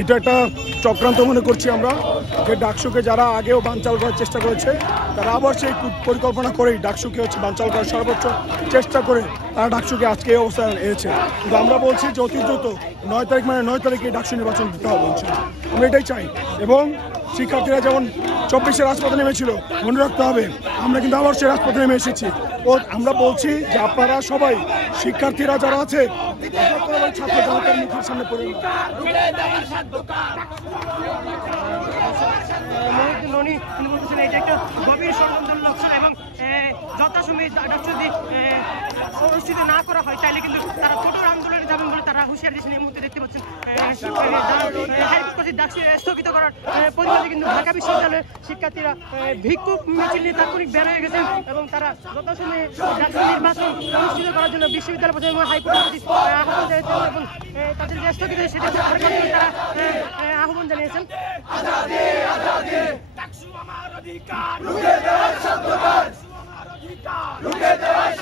এটা একটা চক্রান্ত মনে করছি আমরা, যে ডাকসুকে যারা আগেও বানচাল করার চেষ্টা করেছে তারা আবার সেই পরিকল্পনা করেই ডাকসুকে বানচাল করার সর্বোচ্চ চেষ্টা করে তারা ডাকসুকে আজকে এই অবস্থায় এনেছে। কিন্তু আমরা বলছি যে অতি দ্রুত 9 তারিখ মানে 9 তারিখে ডাকসু নির্বাচন দিতে হবে, আমরা এটাই চাই। এবং শিক্ষার্থীরা যেমন 24-এ রাজপথে নেমেছিল, মনে রাখতে হবে আমরা কিন্তু আবার সেই রাজপথে নেমে এসেছি। ও আমরা বলছি যে আপনারা সবাই শিক্ষার্থীরা যারা আছে ছাত্র জনতার মুখের সামনে পড়ে এটা একটা গভীর ষড়যন্ত্রের লক্ষণ এবং যথাসময়ে যদি অনুষ্ঠিত না করা হয় তাহলে কিন্তু তারা কঠোর আন্দোলনে যাবেন বলে তারা হুঁশিয়ার দিয়েছেন। এই মুহূর্তে দেখতে পাচ্ছেন হাইকোর্ট ডাকসু স্থগিত করার পরিবর্তে কিন্তু ঢাকা বিশ্ববিদ্যালয়ের শিক্ষার্থীরা ভিক্ষুক মিছিল নিয়ে তাৎক্ষণিক বের হয়ে গেছেন এবং তারা যথাসময়ে ডাকসু নির্বাচন অনুষ্ঠিত করার জন্য বিশ্ববিদ্যালয় প্রশাসন এবং হাইকোর্টের প্রতি আহ্বান জানিয়েছেন এবং তাদের যে স্থগিত সেটা তারা আহ্বান জানিয়েছেন। রুখে দেওয়ার